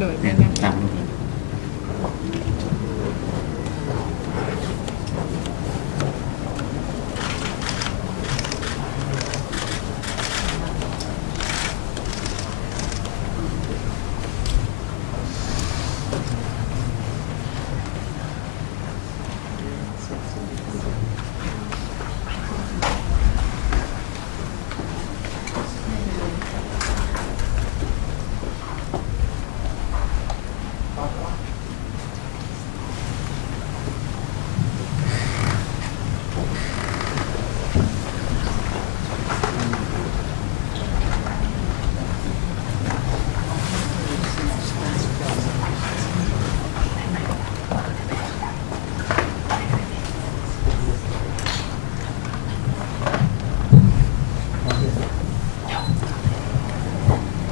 โดย เนี่ แม่ ย นะ ตามรูป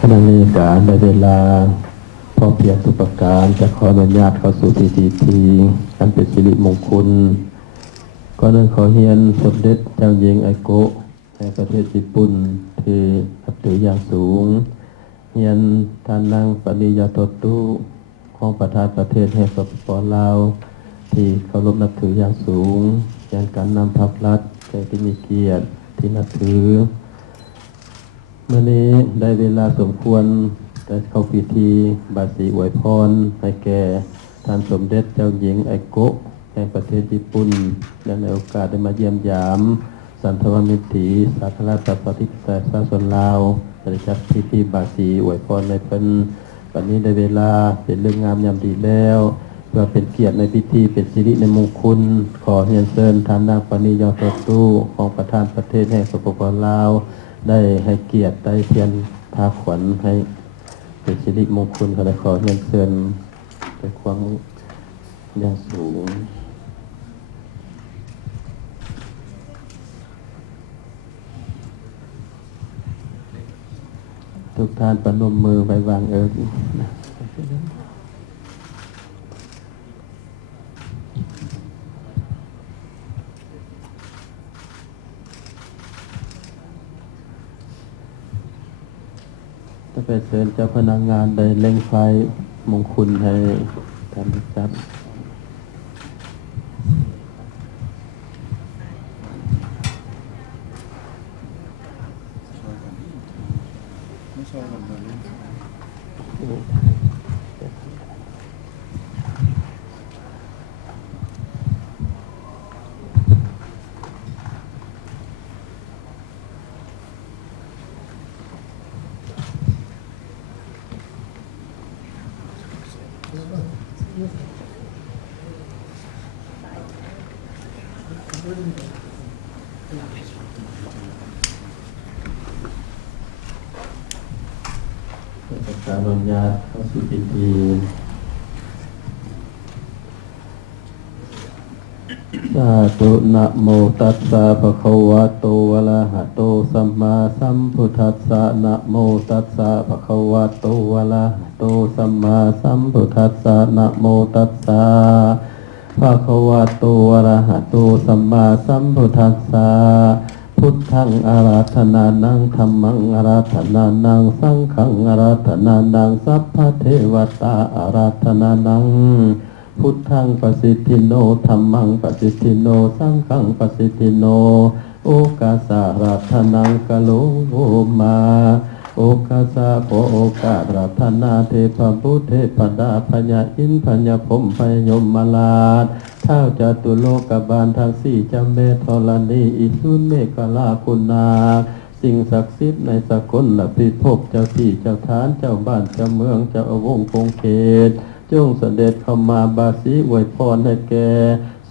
ขณะนี้การในเวลาพอเพียงทุกประการจะขออนุญาตเข้าสู่พิธีทีอันเป็นสิริมงคลก็นั้นขอเฮียนสมเด็จเจ้าหญิงไอโกะแห่งประเทศญี่ปุ่นที่นับถืออย่างสูงเฮียนท่านนางปณิยาโตตุของประธานประเทศแห่งสปป.ลาวที่เคารพนับถืออย่างสูงอย่างการนำทัพรัฐแก่ที่มีเกียรติที่นับถือเมื่อนี้ได้เวลาสมควรได้เข้าพิธีบาสีอวยพรให้แก่ท่านสมเด็จเจ้าหญิงไอโกะแห่งประเทศญี่ปุ่นและในโอกาสได้มาเยี่ยมยามสันทวมิตรีสาธารณรัฐประชาชนลาวได้จัดพิธีบาสีอวยพรในเพิ่นวันนี้ได้เวลาเป็นเรื่องงามยามดีแล้วเพื่อเป็นเกียรติในพิธีเป็นสิริในมงคลขอเรียนเชิญท่านนางปณิยาโตตุของประธานประเทศแห่งสปป.ลาวได้ให้เกียรติได้เพียรพาขวัญให้เป็นสิริมงคลขอเรียนเชิญด้วยความอย่างสูงทุกท่านประนมมือไว้วางเอิญจะไปเชิญเจ้าพนักงานได้เล่งไฟมงคลให้ท่านจัดไม่ชอบแบบนั้นการอนุญาตเข้าสู่พิธีสาธุนะโมตัสสะภะคะวะโตอะระหะโตสัมมาสัมพุทธัสสะนะโมตัสสะภะคะวะโตอะระหะโตสัมมาสัมพุทธัสสะนะโมตัสสะภะคะวะโตอะระหะโตสัมมาสัมพุทธัสสะพุทธังอาราธนานังธัมมังอาราธนานังสังฆังอาราธนานังสัพพะเทวตาอาราธนานังพุทธังปสิทธิโนธัมมังปสิทธิโนสังฆังปสิทธิโนโอกาสาราธนังกะโลมาโอกาสาโพโอกาสราธนาเทพบุตรเทพดาพญาอินทร์พญาพรหมพญายมมาลาดท้าวจตุโลกบาลทั้งสี่จำเมธรณีอิสุนเมฆลาคุณนาสิ่งศักดิ์สิทธิ์ในสกลและพิภพเจ้าที่เจ้าฐานเจ้าบ้านเจ้าเมืองเจ้าวงศ์คงเขตจงเสด็จเข้ามาบาสีอวยพรให้แก่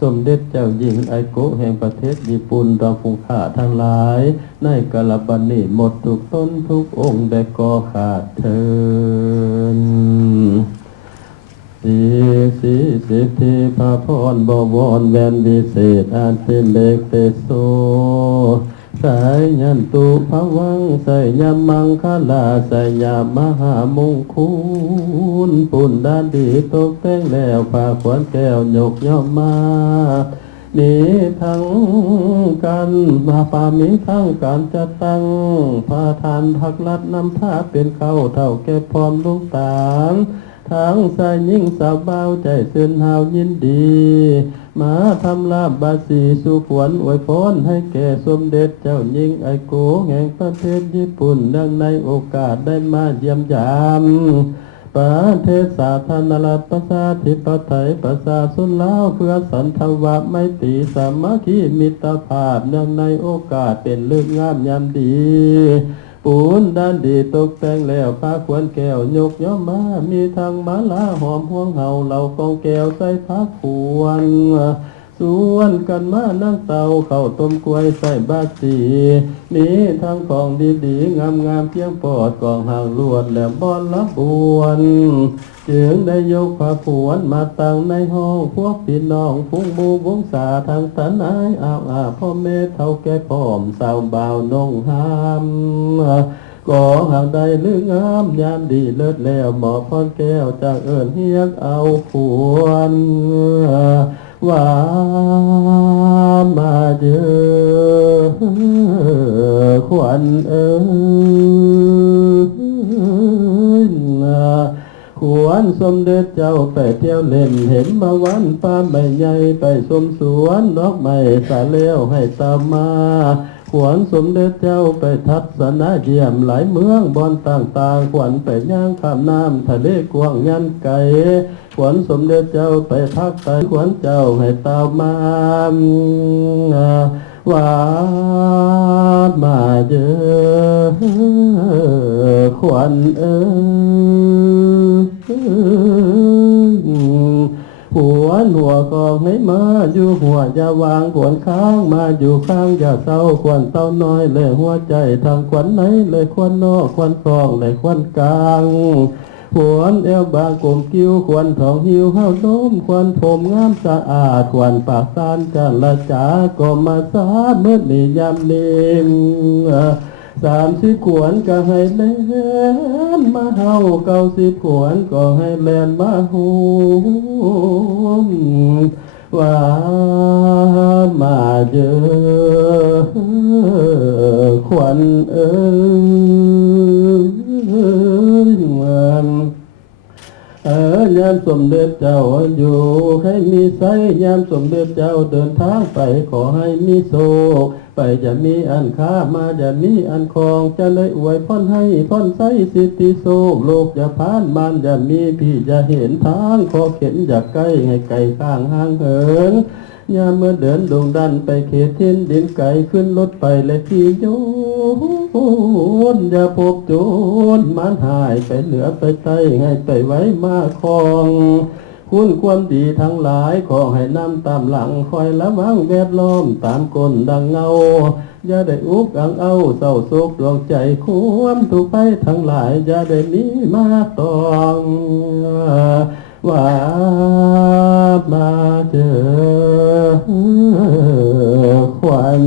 สมเด็จเจ้าหญิงไอโกะแห่งประเทศญี่ปุ่นดาวพุงข้าทั้งหลายในกาลบันนี้หมดทุกต้นทุกองค์ได้ก่อขาดเทินสีสิทธิพระพรบวรแวนวิเศษอาจเป็นเบกเตโสสายยันตุภวังสยามังคลาสยามหามงคุณปุ่นด้านดีตกแต่งแล้วฝากขวัญแก้วยกย่อมมานี้ทั้งการมาปามีทั้งการจัดตั้งพระทานพักรัดนำผ้าเป็นเข้าเท่าแก่พร้อมลูกตาล ทั้งชายหญิงสาวเบาใจเสื่นหาวยินดีมาทำลาบบาสีสุขวัญอวยพรให้แก่สมเด็จเจ้าหญิงไอโกแห่งประเทศญี่ปุ่นดังในโอกาสได้มาเยี่ยมยามประเทศสาธารณรัฐประชาธิปไตยประชาชนลาวเพื่อสันทวะไมตรีสามัคคีมิตรภาพเนื่องในโอกาสเป็นเรื่องงามยามดีปูนด้านดีตกแต่งแล้วพาควรแก้วยกย่อมมามีทางมาลาหอมพวงเฮาเหล่ากองแก้วใส่พาควรส่วนกันมานั่งเตาเข้าต้มกล้วยใส่บาสีนี้ทางของดีๆงามๆเพียงปอดกองห่างลวดแล้วบอนรับบวนจึงได้ยกพระผวนมาตั้งในห้องพวกพี่น้องพุงมูวงศาทางตะนายพ่อแม่เท่าแก่พร้อมสาวบ่าวนงหามก็หากใดหรืองามยามดีเลิศแล้วหมอพรแก้วจากเอิญเฮียกเอาขวนว่ามาเจอขวัญขวัญสมเด็จเจ้าไปเที่ยวเล่นเห็นมาวันป้าไม่ใหญ่ไปชมสวนดอกไม้สาเลี้ยวให้ตามมาขวัญสมเด็จเจ้าไปทัศนาเยี่ยมหลายเมืองบอนต่างๆขวัญไปย่างข้ามน้ำทะเลกว้างยันไกลขวัญสมเด็จเจ้าไปพักไตขวัญเจ้าให้ตามมาว่ามาเจอขวัญหัวกองให้มาอยู่หัวอย่าวางขวนข้างมาอยู่ข้างอย่าเศร้าขวัญเต้าน้อยเลยหัวใจทางขวัญไหนเลยขวัญนอกขวัญครองเลยขวัญกลางขวัญเอวบางกลมกิ้วขวัญทองหิวเฮาโน้มขวัญผมงามสะอาดขวัญปากซานจันละจาก็มาสาเมื่อนิยามเนม30 ขวนก็ให้แลนมาเฮา90 ขวนก็ให้แลนมาหูว่ามาเจอขวัญยามสมเด็จเจ้าอยู่ให้มีไสยามสมเด็จเจ้าเดินทางไปขอให้มีโศกไปจะมีอันค้ามาจะมีอันคองจะได้อวยพรให้พรใสสิทธิโศกโลกจะผ่านมันจะมีพี่จะเห็นทางขอเข็นอยากใกล้ให้ไกลข้างห่างเหินยามเมื่อเดินดงดันไปเขตทินดินไก่ขึ้นรถไปและขี่โยนอย่าพบโจรมันหายไปเหลือไปใต้ให้ไปไว้มาคองคุณความดีทั้งหลายขอให้นำตามหลังคอยระวังแวดล้อมตามกลดังเงาอย่าได้อุกอังเอาเศร้าโศกดวงใจความทุกข์ไปทั้งหลายอย่าได้มีมาตองว่ามาเจอขวัญ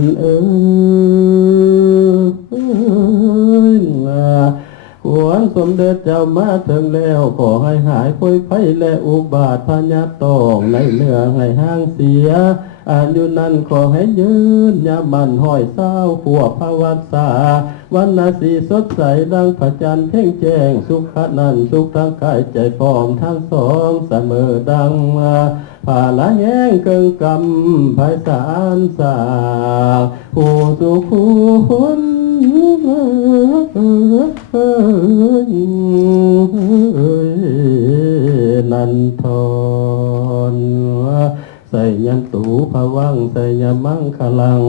ขวัญสมเด็จเจ้ามาถึงแล้วขอให้หายป่วยไข้และอุบาทพญาตองในเนื้อให้ห้างเสียอายุนั้นขอให้ยืนยามันห้อยเศร้าขวบภวัตสาวันนาสีสดใสดังพระจันทร์เพ่งแจ้งสุขนันสุขทั้งกายใจพร้อมทั้งสองเสมอดังมาผ่าละแห้งเกิงกำภายสารสาผู้สุขุนนันทรใส่ยันตูภวังใส่ยมังคลัง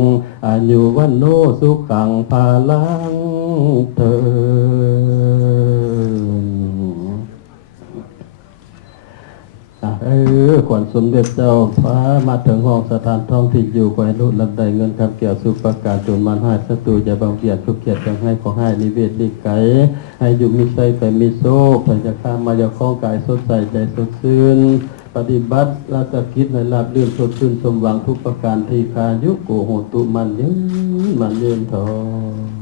อายุวันโนสุขังภาลังเถิดขวัญสมเด็จเจ้าฟ้ามาถึงห้องสถานท้องที่อยู่ขอให้นุลำใดเงินคำเกี่ยวสุขประกาศจนมันให้ศัตรูจะบังเกียรติทุกเกียรติจังให้ขอให้นิเวศดีไกให้อยู่มีใจไปมีโชคไปจะข้ามมายาคล้องกายสดใสใจสดชื่นปฏิบัติราชกิจในลาบเลื่อนสดชื่นสมหวังทุกประการที่คายุโกโหตุมันยืนทอง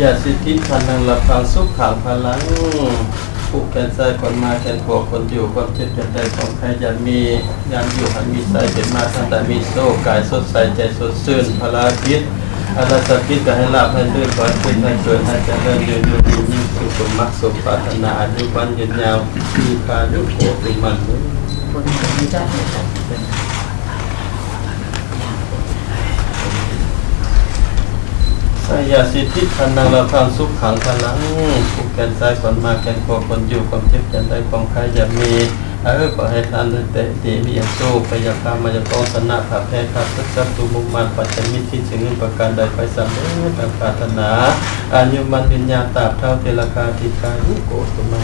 ยาสิทธิพันนังละพังสุขขังพลังผู้แก่นใจคนมาแก่นพอคนอยู่ความเจ็บจะได้ของใครจะมียามอยู่หันมีใจเป็นมาตั้งแต่มีโซ่กายสดใสใจสดชื่นพลาภิตอาราสกิจก็ให้ลาภให้ลื่นก่อนขึ้นให้เกิดให้เจริญยืนอยู่ดียิ่งสุขสมมักสมปรารถนาอายุวันยืนยาวมีคายุโกตุมันคนไม่ได้สยาสิทธิพันนังละพังสุขขังพลังผู้แก่นใจคนมาแก่นพอคนอยู่ความเจ็บจะได้ของใครจะมีขอให้ท่านเตติวิยโสพยาคามายตองสนะภาแพ้ครับสัพตุมุมันปัจจมิที่ถึงประการใดไปสำเร็จตามปรารถนาอายุมันวิญญาณตราบเท่าเทลคาธิกายุโกตุมัน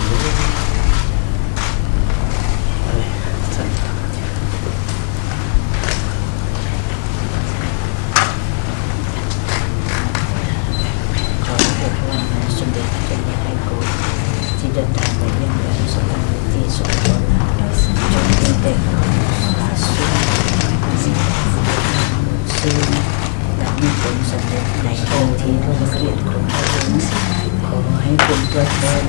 สมเด็จพระเจ้าอยู่หัวที่เดินทางไปเยี่ยมเยียนสถานที่สงฆ์จงได้ซึ่งแบบมีผลสำเร็จในองค์ที่ทุกเกียรติคุณพระองค์ขอให้เป็นตัวแทน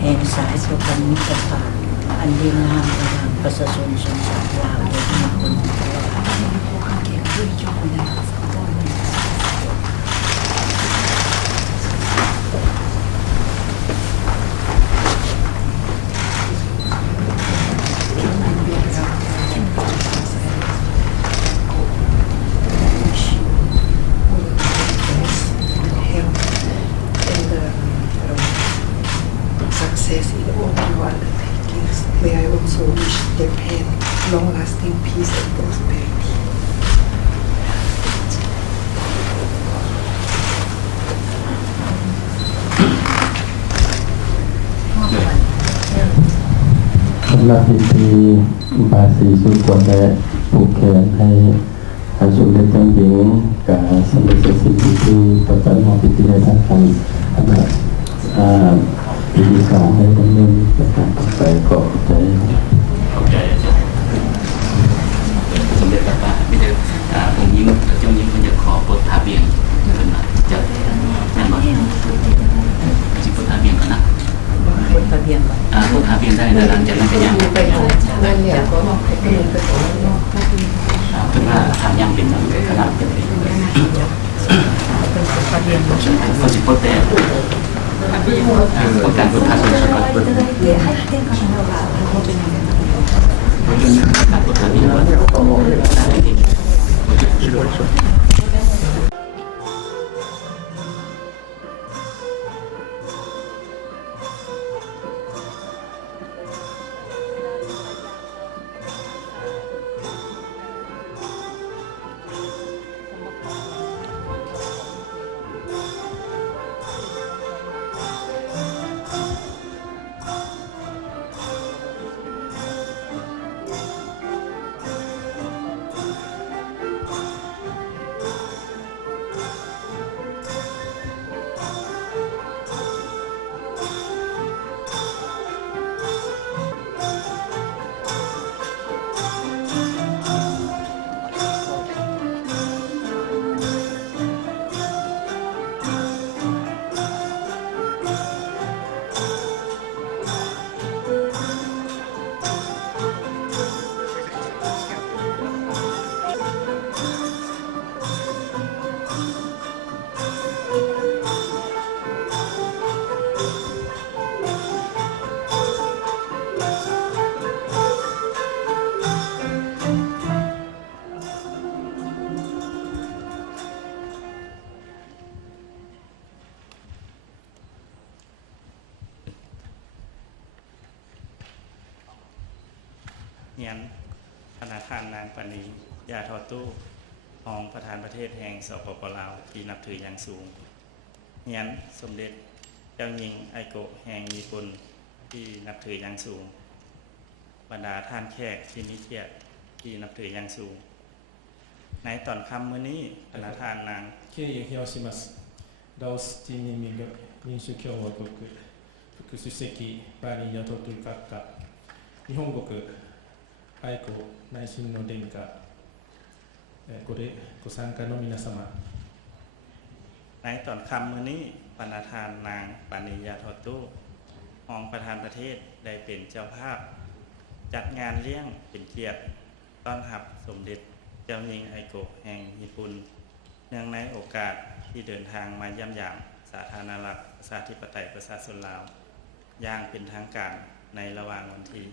แห่งสายสุพรรณมิตรภาพอันดีงามระหว่างประชาชนสงสารลาวและทุกคนตลอดเกียรติผู้ยกนะMay I also wish Japan long-lasting peace and prosperity. สำหรับพิธีบาสีสุขวัญและผูกแขนให้สมเด็จเจ้าหญิงกับสมเด็จเจ้าสิริกิติ์ประจันมอพิธีในทางการอันดับพิธีการให้ดำเนินการต่อไปก็ใจสมเด็จพระบาทไม่ได้องค์หญิงเจ้าหญิงเพิ่นจะขอปลดทาเบียงเพิ่นน่ะจะแม่นบ่สิปลดทาเบียงก่อนนะปลดทาเบียงก่อนปลดทาเบียงได้แล้วหลังจากนั้นก็ยังไปนั่นแหละก็ไปไปขอเพิ่นว่าทำยังเป็นคณะเป็นทาเบียงบ่ใช่ก็สิปลดแต่ประกันปลดทาเบียงก่อนเพิ่นการปลดทาเบียงก่อนเฮียนธนาคารนางปณียาทอตู้รองประธานประเทศแห่งสปป.ลาวที่นับถืออย่างสูงเฮียนสมเด็จเจ้าหญิงไอโกะแห่งญี่ปุ่นที่นับถืออย่างสูงบรรดาท่านแขกที่มีเกียรติที่นับถืออย่างสูงในตอนค่ำมื้อนี้ธนาคารนาง敬意を表しますラオス人民民主共和国副主席バーリンヤトトゥカッカ日本国愛子内親の殿下これご参加の皆様ในตอนค่ำมื้อนี้ปณธานนางปานิยาทอตู้รองประธานประเทศได้เป็นเจ้าภาพจัดงานเลี้ยงเป็นเกียรติต้อนรับสมเด็จเจ้าหญิงไอโกะแห่งญี่ปุ่นเนื่องในโอกาสที่เดินทางมาเยี่ยมยามสาธารณรัฐประชาธิปไตยประชาชนลาวอย่างเป็นทางการในระหว่างวันที่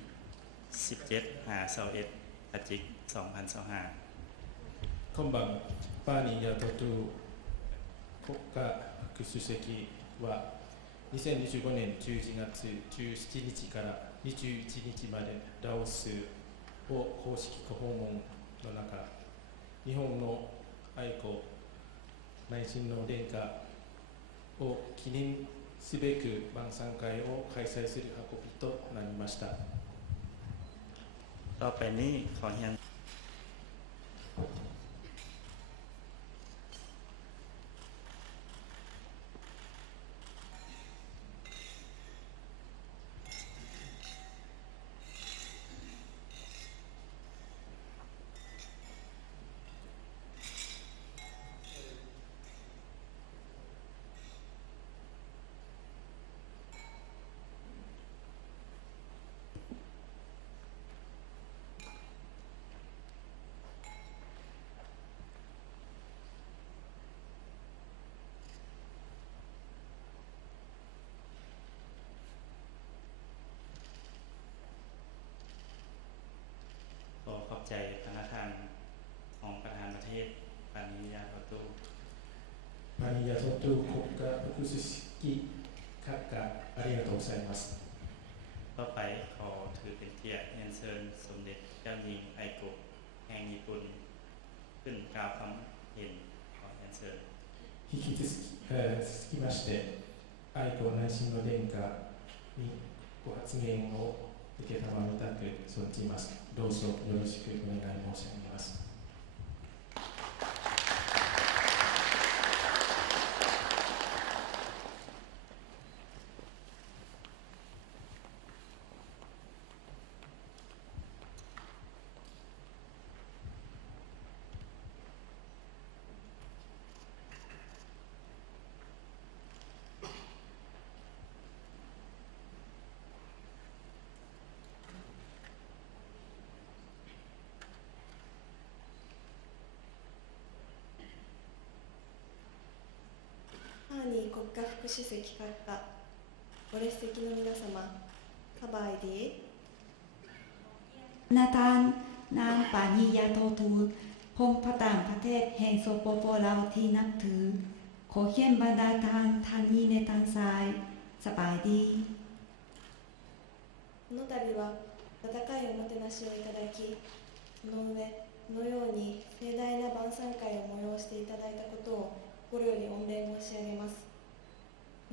17-21 พฤศจิกายน 2025今晩バーニー・ヤトトゥ国家副主席は2025年11月17日から21日までラオスを公式訪問の中、日本の愛子内親王殿下を記念すべく晩餐会を開催する運びとなりました。ต่อไปนี้ขอเรียนขอบใจพนักงานของประธานประเทศปานิยาทอตู้バーニー・ヤトトゥ国家副主席閣下ありがとうございます。ต่อไปขอถือเป็นเกียรติเรียนเชิญสมเด็จเจ้าหญิงไอโกะแห่งญี่ปุ่นขึ้นกล่าวคำเห็นขอเรียนเชิญ引き続きまして愛子内親王殿下にご発言を受けたまみたく存じます。どうぞよろしくお願い申し上げます。ハーニー国家副主席閣下、ご列席の皆様、カバイディนาธานนางปานิยาโทตูพงศ์พระต่างประเทศแห่งสปป.ลาวที่นับถือขอเขียนบรรดาทานทางนี้ในทางซ้ายสบายดีこの度は温かいおもてなしをいただき、その上、このように盛大な晩餐会を催していただいたことを心より御礼申し上げます。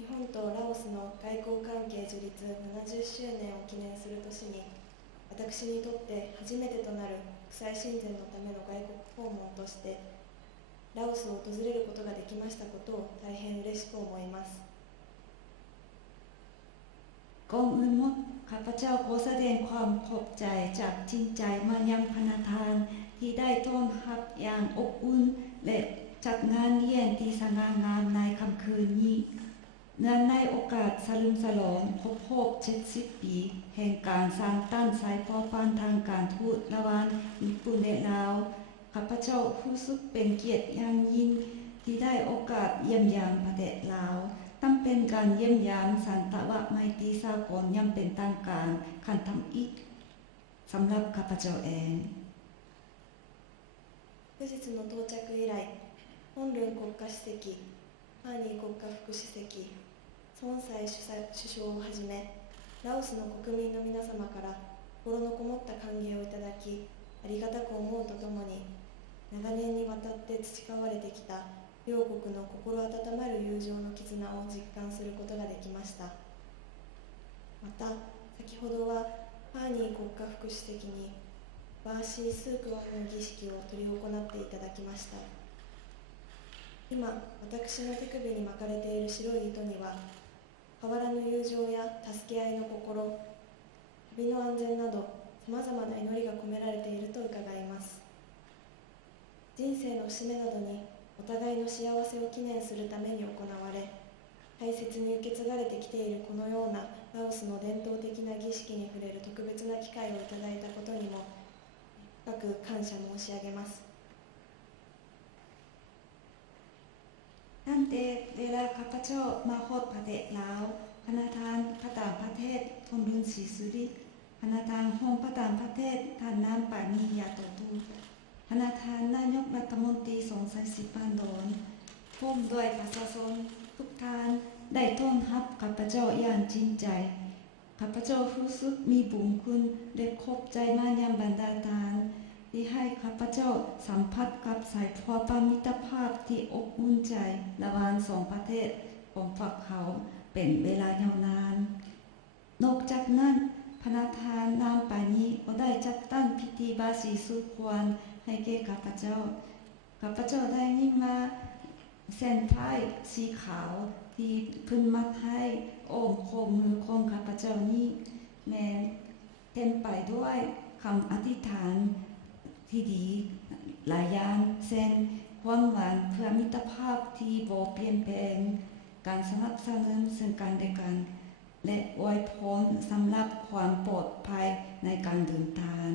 日本とラオスの外交関係樹立70周年を記念する年に、私にとって初めてとなる国際親善のための外国訪問として、ラオスを訪れることができましたことを大変嬉しく思います。ก่อนอื่นหมดข้าพเจ้าขอแสดงความขอบใจจากจริงใจมายังพนาธานที่ได้ต้อนรับอย่างอบอุ่นและจัดงานเลี้ยงที่สง่างามในค่ำคืนนี้เนื่องในโอกาสฉลองครบรอบ70 ปีแห่งการสร้างตั้นสายพอพันทางการทูตระหว่างญี่ปุ่นและลาวข้าพเจ้ารู้สึกเป็นเกียรติอย่างยิ่งที่ได้โอกาสเยี่ยมยามประเทศลาวตั้งเป็นการเยี่ยมยามสันตวไมตรีสากลอย่างเป็นทางการขั้นทำอิฐสำหรับข้าพเจ้าเอง本日の到着以来、本lun国家主席、ハーニー国家副主席、孫蔡首相をはじめ、ラオスの国民の皆様から心のこもった歓迎をいただき、ありがたく思うとともに、長年にわたって培われてきた両国の心温まる友情の絆を実感することができました。また、先ほどはハーニー国家副主席にバーシースークワンの儀式を執り行っていただきました。今、私の手首に巻かれている白い糸には、変わらぬ友情や助け合いの心、旅の安全など、さまざまな祈りが込められていると伺います。人生の節目などに、お互いの幸せを記念するために行われ、大切に受け継がれてきているこのようなラオスの伝統的な儀式に触れる特別な機会をいただいたことにも深く感謝申し上げます。ตั้งแต่เวลาข้าพเจ้ามาฮอดประเทศลาวคณะทานพระต่างประเทศทนรุนศรีสุริคณะทานห้องพระต่างประเทศท่านน้ำปานียาโตตูคณะทานนายกรัฐมนตรีสงสัยสิปานดอนพร้อมด้วยประชาชนทุกท่านได้ต้อนรับข้าพเจ้าอย่างจริงใจข้าพเจ้ารู้สึกมีบุญคุณและขอบใจมายังบรรดาทานที่ให้ข้าพเจ้าสัมผัสกับสายความมิตรภาพที่อบอุ่นใจระหว่างสองประเทศของพวกเขาเป็นเวลายาวนานนอกจากนั้นพระทานนามปานีก็ได้จัดตั้งพิธีบาสีสุควรให้แก่ข้าพเจ้าได้ยินว่าเส้นท้ายสีขาวที่พึงมัดให้อ้อมข้อมือของข้าพเจ้านี้แม้เต็มไปด้วยคำอธิษฐานที่ดีหลายอย่างเช่นความหวานเพื่อมิตรภาพที่บ่เปลี่ยนแปลงการสนับสนุนซึ่งกันและกันและอวยพรสำหรับความปลอดภัยในการเดินทาง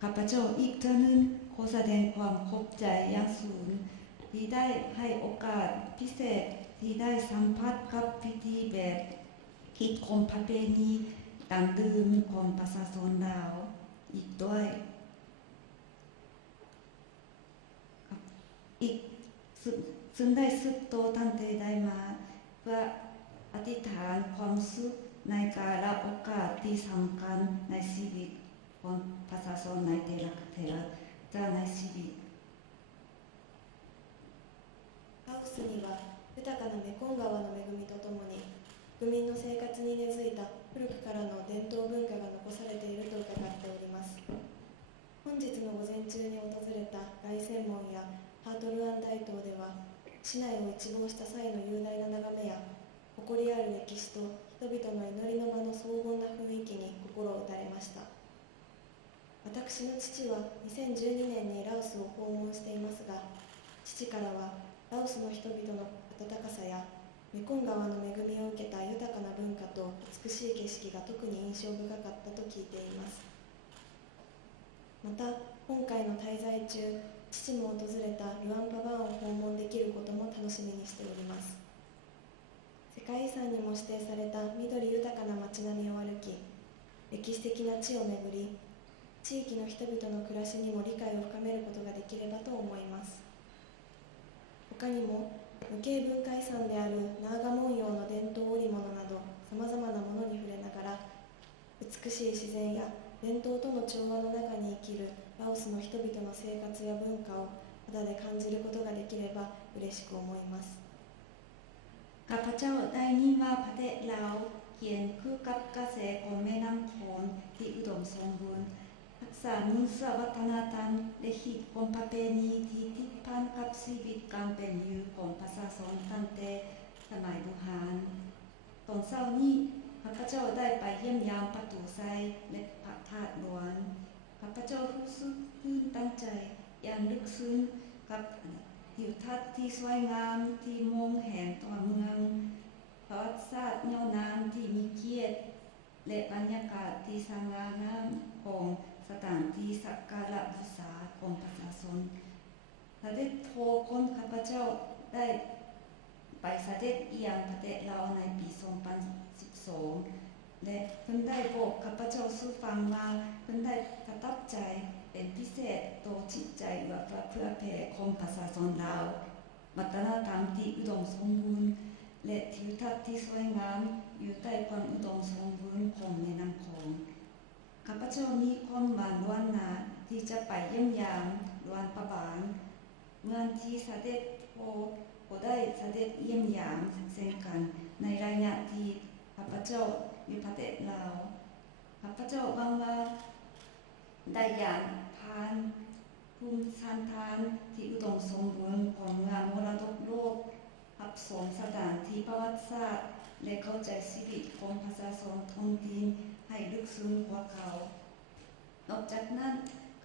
ข้าพเจ้าอีกเทื่อนึงขอแสดงความขอบใจอย่างสูงที่ได้ให้โอกาสพิเศษที่ได้สัมผัสกับพิธีแบบคิดคมประเพณีดั้งเดิมของประชาชนลาวอีกด้วยอีกซึ่งได้สืบโตตั้งแต่ได้มาเพื่ออธิษฐานความสุขในการละโอกาสที่สำคัญในชีวิตของประชาชนในแต่ละจะในชีวิตラオスには豊かなメコン川の恵みとともに国民の生活に根付いた古くからの伝統文化が残されていると伺っております。本日の午前中に訪れた凱旋門やハートルアン大島では市内を一望した際の雄大な眺めや誇りある歴史と人々の祈りの間の荘厳な雰囲気に心を打たれました。私の父は2012年にラオスを訪問していますが、父からはラオスの人々の温かさやメコン川の恵みを受けた豊かな文化と美しい景色が特に印象深かったと聞いています。また、今回の滞在中、父も訪れたルアンパバーンを訪問できることも楽しみにしております。世界遺産にも指定された緑豊かな街並みを歩き、歴史的な地を巡り、地域の人々の暮らしにも理解を深めることができればと思います。他にも、無形文化遺産であるナーガ文様の伝統織物など様々なものに触れながら、美しい自然や伝統との調和の中に生きるラオスの人々の生活や文化を肌で感じることができれば嬉しく思います。ข้าพเจ้าได้ยินว่าประเทศลาวเขียนคือกับกระแสของแม่น้ำโขงที่อุดมสมบูรณ์รักษานุสวัฒนธรรมและคิดของประเพณีที่ติดพันกับชีวิตการเป็นอยู่ของประชาชนตั้งแต่สมัยโบราณตอนเช้านี้ข้าพเจ้าได้ไปเยี่ยมยามประตูไซและพระธาตุหลวงข้าพเจ้ารู้สึกตื่นตันใจอย่างลึกซึ้งกับทิวทัศน์ที่สวยงามที่มองเห็นตัวเมืองประวัติศาสตร์ยาวนานที่มีเกียรติและบรรยากาศที่สง่างามของสถานที่สักการะบูชาของประชาชนเสด็จพ่อของข้าพเจ้าได้ไปเสด็จเยี่ยมประเทศลาวในปี 2012 และเพิ่นได้บอกข้าพเจ้าสู่ฟังว่าเพิ่นได้ประทับใจเป็นพิเศษต่อจิตใจว่าเพื่อแผ่ของประชาชนลาววัฒนธรรมที่อุดมสมบูรณ์และทิวทัศน์ที่สวยงามอยู่ใต้ความอุดมสมบูรณ์ของแม่น้ำโขงข้าพเจ้ามีความหวังล่วงหน้าที่จะไปเยี่ยมยามหลวงพระบางเมื่อที่เสด็จพ่อก็ได้เสด็จเยี่ยมยามเช่นกันในระยะที่ข้าพเจ้าอยู่ประเทศลาวข้าพเจ้าหวังว่าได้อย่างผ่านภูมิฐานที่อุดมสมบูรณ์ของเมืองมรดกโลกรับสมสถานที่ประวัติศาสตร์และเข้าใจชีวิตของประชาชนท้องถิ่นให้ลึกซึ้งกว่าเขานอกจากนั้น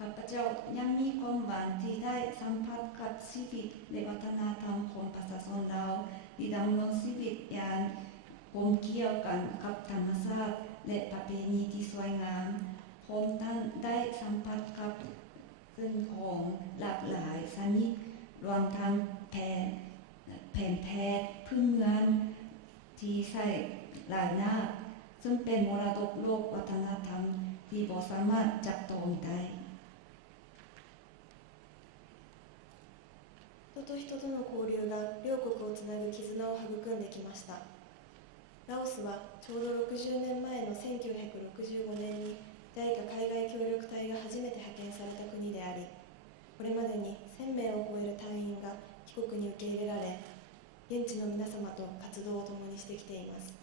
ข้าพเจ้ายังมีความหวังที่ได้สัมผัสกับชีวิตและวัฒนธรรมของประชาชนลาวที่ดำรงชีวิตอย่างกลมเกลียวกันกับธรรมชาติและประเพณีที่สวยงามพร้อมทั้งได้สัมผัสกับสิ่งของหลากหลายชนิดรวมทั้งแผ่นแพทย์พื้นเมืองที่ใช้หลายหน้าซึ่งเป็นมรดกโลกวัฒนธรรมที่บ่สามารถจับต้องได้人と人との交流が両国をつなぐ絆を育んできました。ラオスはちょうど60年前の1965年に JICA 海外協力隊が初めて派遣された国であり、これまでに1000名を超える隊員が帰国に受け入れられ、現地の皆様と活動を共にしてきています。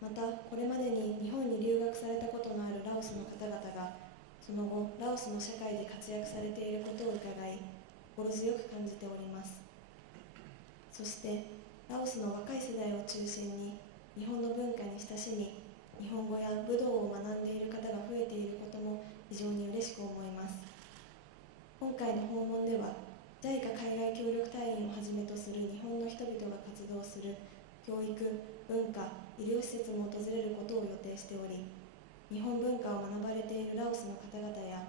また、これまでに日本に留学されたことのあるラオスの方々が、その後、ラオスの社会で活躍されていることを伺い、心強く感じております。そして、ラオスの若い世代を中心に日本の文化に親しみ、日本語や武道を学んでいる方が増えていることも非常に嬉しく思います。今回の訪問では、JICA 海外協力隊員をはじめとする日本の人々が活動する教育、文化、医療施設も訪れることを予定しており、日本文化を学ばれているラオスの方々や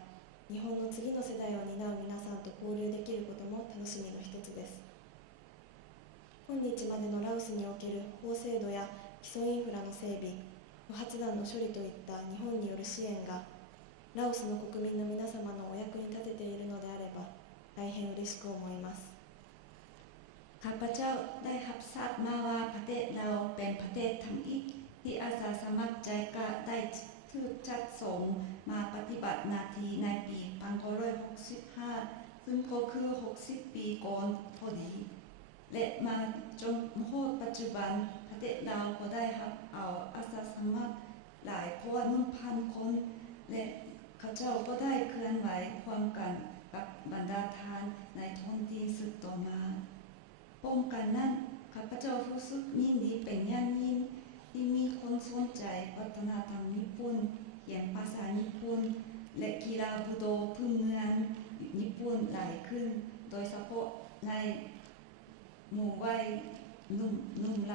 日本の次の世代を担う皆さんと交流できることも楽しみの一つです。今日までのラオスにおける法制度や基礎インフラの整備、不発弾の処理といった日本による支援がラオスの国民の皆様のお役に立てているのであれば大変嬉しく思います。ข้าพเจ้าได้รับทราบมาว่าประเทศลาวเป็นประเทศทำอิฐที่อาสาสมัครใจกะได้ถูกจัดส่งมาปฏิบัติหน้าที่ในปี1965ซึ่งก็คือ60ปีก่อนพอดีและมาจนโหดปัจจุบันประเทศลาวก็ได้รับเอาอาสาสมัครหลายกว่า 1,000 คนและข้าเจ้าก็ได้เคลื่อนไหวความกันกับบรรดาทานในท้องถิ่นสืบต่อมาป้องกันนั้นข้าพเจ้ารู้สึกยินดีเป็นอย่างยิ่งที่มีคนสนใจวัฒนธรรมญี่ปุ่นเขียนภาษาญี่ปุ่นและกีฬาบูโดพื้นเมืองญี่ปุ่นหลายขึ้นโดยเฉพาะในหมู่วัยนุ่มล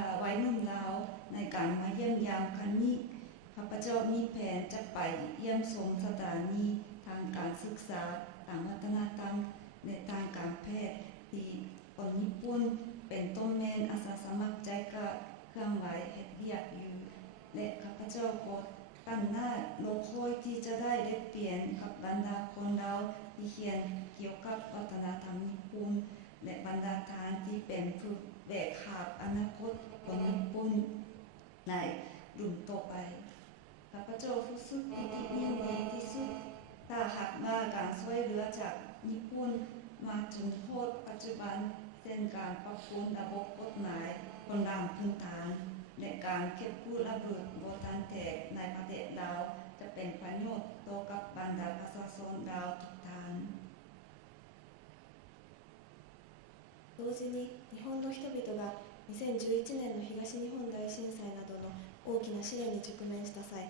าวในการมาเยี่ยมยามครั้งนี้ข้าพเจ้ามีแผนจะไปเยี่ยมชมสถานีทางการศึกษาทางวัฒนธรรมในทางการแพทย์ที่คนญี่ปุ่นเป็นต้นแม่นอาสาสมัครใจกะเครื่องไหวเฮ็ดเวียกอยู่และข้าพเจ้าก็ตั้งหน้าโลคอยที่จะได้แลกเปลี่ยนกับบรรดาคนลาวที่เขียนเกี่ยวกับวัฒนธรรมญี่ปุ่นและบรรดาทานที่เป็นผู้แบกหาบอนาคตของญี่ปุ่นในรุ่นต่อไปข้าพเจ้ารู้สึกยินดีที่สุดถ้าหากว่าการช่วยเหลือจากญี่ปุ่นมาจนโทษปัจจุบันเช่นการปรับปรุงระบบกฎหมายคนรามพื้นฐานและการเก็บกู้ระเบิดโบราณแตกในประเทศลาวจะเป็นประโยชน์ต่อกับบรรดาประชาชนลาวทุกท่าน同時に日本の人々が2011年の東日本大震災などの大きな試練に直面した際、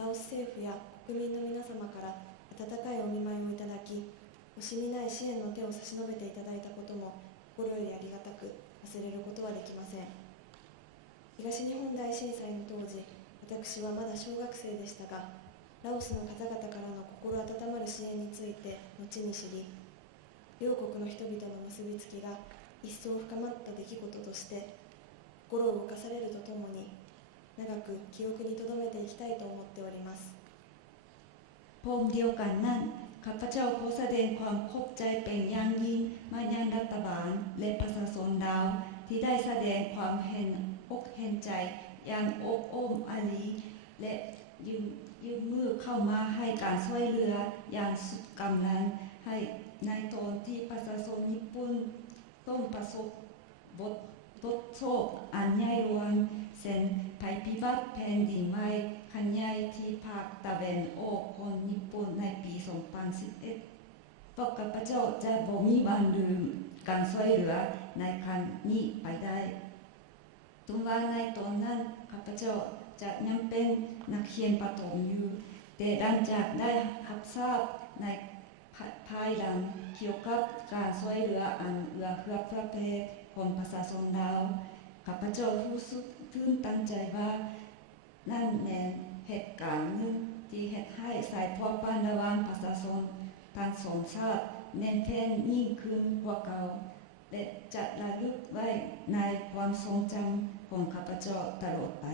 ラオス政府や国民の皆様から温かいお見舞いをいただき、惜しみない支援の手を差し伸べていただいたことも心よりありがたく忘れることはできません。東日本大震災の当時、私はまだ小学生でしたが、ラオスの方々からの心温まる支援について後に知り、両国の人々の結びつきが一層深まった出来事として心を動かされるとともに長く記憶に留めていきたいと思っております。พร้อมเดียวกันนั้นข้าพเจ้าขอแสดงความขอบใจเป็นอย่างยิ่งมายังรัฐบาลและประชาชนลาวที่ได้แสดงความเห็นอกเห็นใจอย่างอบอ้อมอารีและยืมมือเข้ามาให้การช่วยเหลืออย่างสุดกำลังให้ในตอนที่ประชาชนญี่ปุ่นต้องประสบบทโศกอันใหญ่หลวงเช่นภัยพิบัติแผ่นดินไหวขนาดใหญ่ที่ภาคตะวันออกของญี่ปุ่นในปี 2011 พวกข้าพเจ้าจะบ่มีวันลืมการช่วยเหลือในครั้งนี้ไปได้ถึงว่าในตอนนั้นข้าพเจ้าจะยังเป็นนักเรียนประถมอยู่แต่หลังจากได้รับทราบ ในภายหลังเกี่ยวกับการช่วยเหลืออันเอื้อเฟื้อประเทศของประชาชนลาวข้าพเจ้ารู้สึกตื่นตันใจว่านั่นแม่นเหตุการณ์หนึ่งที่เฮ็ดให้สายพัวพันระหว่างประชาชนทั้งสองชาติแน่นแฟ้นยิ่งขึ้นกว่าเก่าและจะระลึกไว้ในความทรงจำของข้าพเจ้าตลอดไป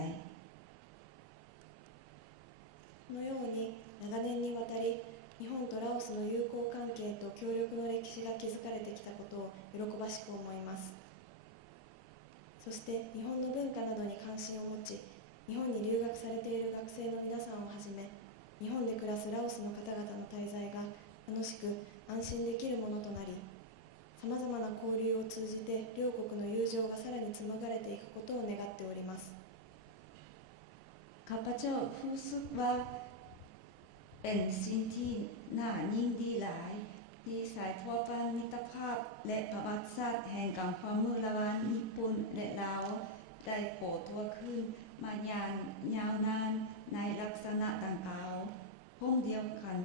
このように長年にわたり日本とラオスの友好関係と協力の歴史が築かれてきたことを喜ばしく思います。そして日本の文化などに関心を持ち、日本に留学されている学生の皆さんをはじめ、日本で暮らすラオスの方々の滞在が楽しく安心できるものとなり、さまざまな交流を通じて両国の友情がさらに紡がれていくことを願っております。ข้าพเจ้ารู้สึกว่าเป็นสิ่งที่น่ายินดีหลายที่สายพัวพันมิตรภาพและประวัติศาสตร์แห่งการความมือระหว่างญี่ปุ่นและลาวได้ก่อตัวขึ้นมาอย่างยาวนานในลักษณะดังกล่าวพร้อมเดียวกัน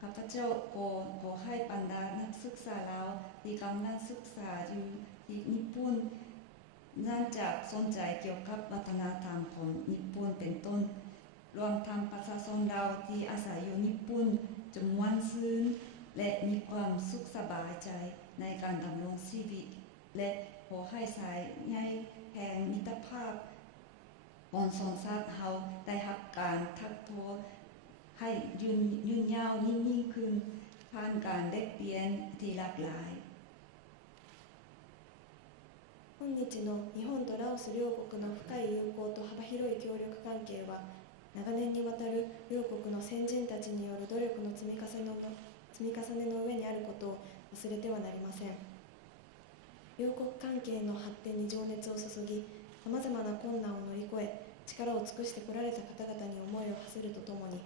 ข้าพเจ้าขอให้บรรดานักศึกษาลาวที่กำลังศึกษาอยู่ที่ญี่ปุ่นน่าจะสนใจเกี่ยวกับวัฒนธรรมของญี่ปุ่นเป็นต้นรวมทั้งประชาชนลาวที่อาศัยอยู่ญี่ปุ่นจะม่วนซื่นและมีความสุขสบายใจในการดำรงชีวิตและขอให้สายใยแห่งมิตรภาพของสองชาติเฮาได้รับการทักท้วงให้ยืนยาวยิ่งขึ้นผ่านการแลกเปลี่ยนที่หลากหลาย本日の日本とラオス両国の深い友好と幅広い協力関係は長年にわたる両国の先人たちによる努力の積み重ねの上にあることを忘れてはなりません。両国関係の発展に情熱を注ぎ、さまざまな困難を乗り越え、力を尽くしてこられた方々に思いを馳せるとともに、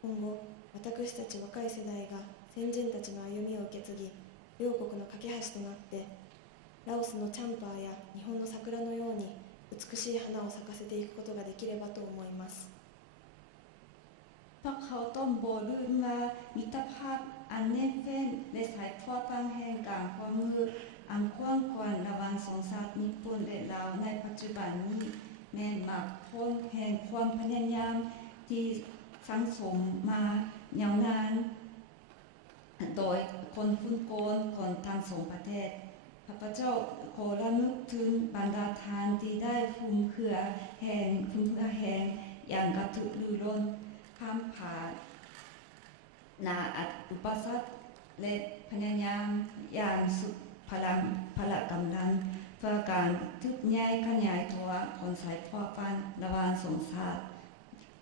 今後、私たち若い世代が先人たちの歩みを受け継ぎ、両国の架け橋となって、ラオスのチャンパーや日本の桜のように美しい花を咲かせていくことができればと思います。พวกเขาต้องบ่ลืมว่ามิตรภาพอันแน่นแฟ้นและสายพัวพันแห่งการความมืออันกว้างขวางระหว่างสองชาติญี่ปุ่นและลาวในปัจจุบันนี้แม้นมากพ้นแห่งความพยายามที่สังสมมายาวนานโดยคนฟุ้นโกนของทั้งสองประเทศข้าพเจ้าขอระลึกถึงบรรดาทานที่ได้ฟุ่มเฟือยแห่งอย่างกระทึกลือร้นข้ามผ่านนาอุปสรรคและพยายามอย่างสุดพละกำลังเพื่อการทึกย้ายขยายตัวของสายพัวพันระหว่างสองชาติ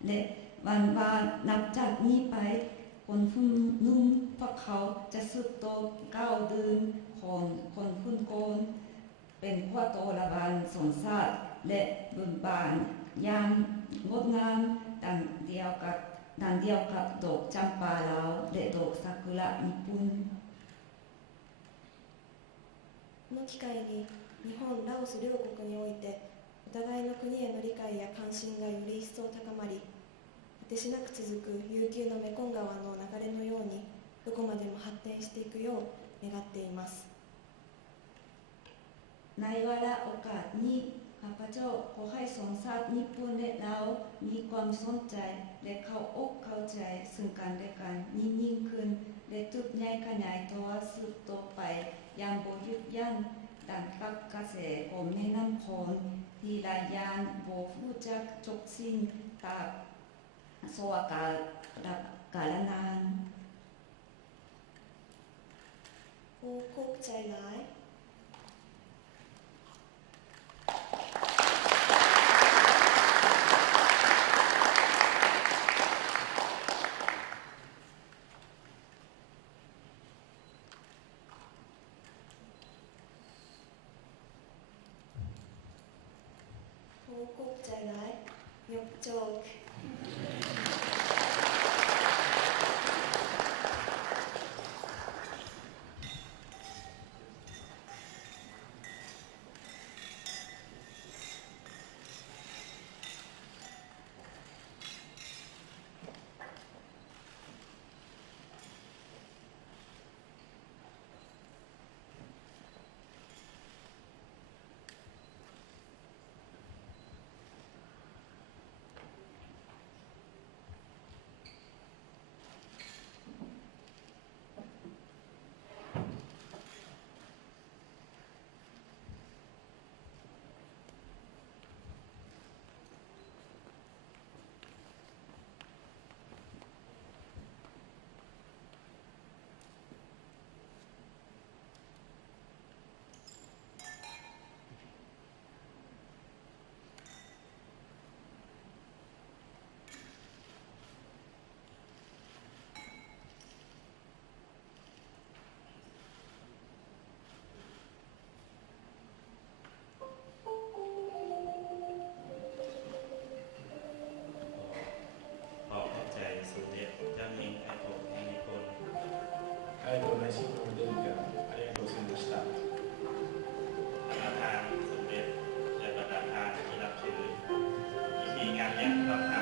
และวันว่านับจากนี้ไปคนฟุ้นนุ่มพวกเขาจะสุดโตก้าวเดินของคนฟุ้นโกนเป็นขั้วโตระหว่างสองชาติและบุญบานอย่างงดงามดังเดียวกับดอกจำปาลาวและดอกซากุระญี่ปุ่นこの機会に日本、ラオス両国においてお互いの国への理解や関心がより一層高まり、果てしなく続く悠久のメコン川の流れのようにどこまでも発展していくよう願っています。ในวาระโอกาสนี้ข้าพเจ้าขอให้สองชาติญี่ปุ่นและลาวมีความสนใจและเข้าอกเข้าใจซึ่งกันและกันยิ่งขึ้นและตึกใหญ่ขยายตัวสืบต่อไปอย่างบ่หยุดยั้งดังกับกระแสของแม่น้ำโขงที่ไหลอย่างบ่รู้จักจบสิ้นตราบสวกาลนานโอ้ขอบใจหลายขอบใจหลายยกโจก愛子内親王殿下ありがとうございました ท่านประธานสมเด็จและบรรดาท่านที่นับถือที่มีงานเลี้ยงต้อนรับ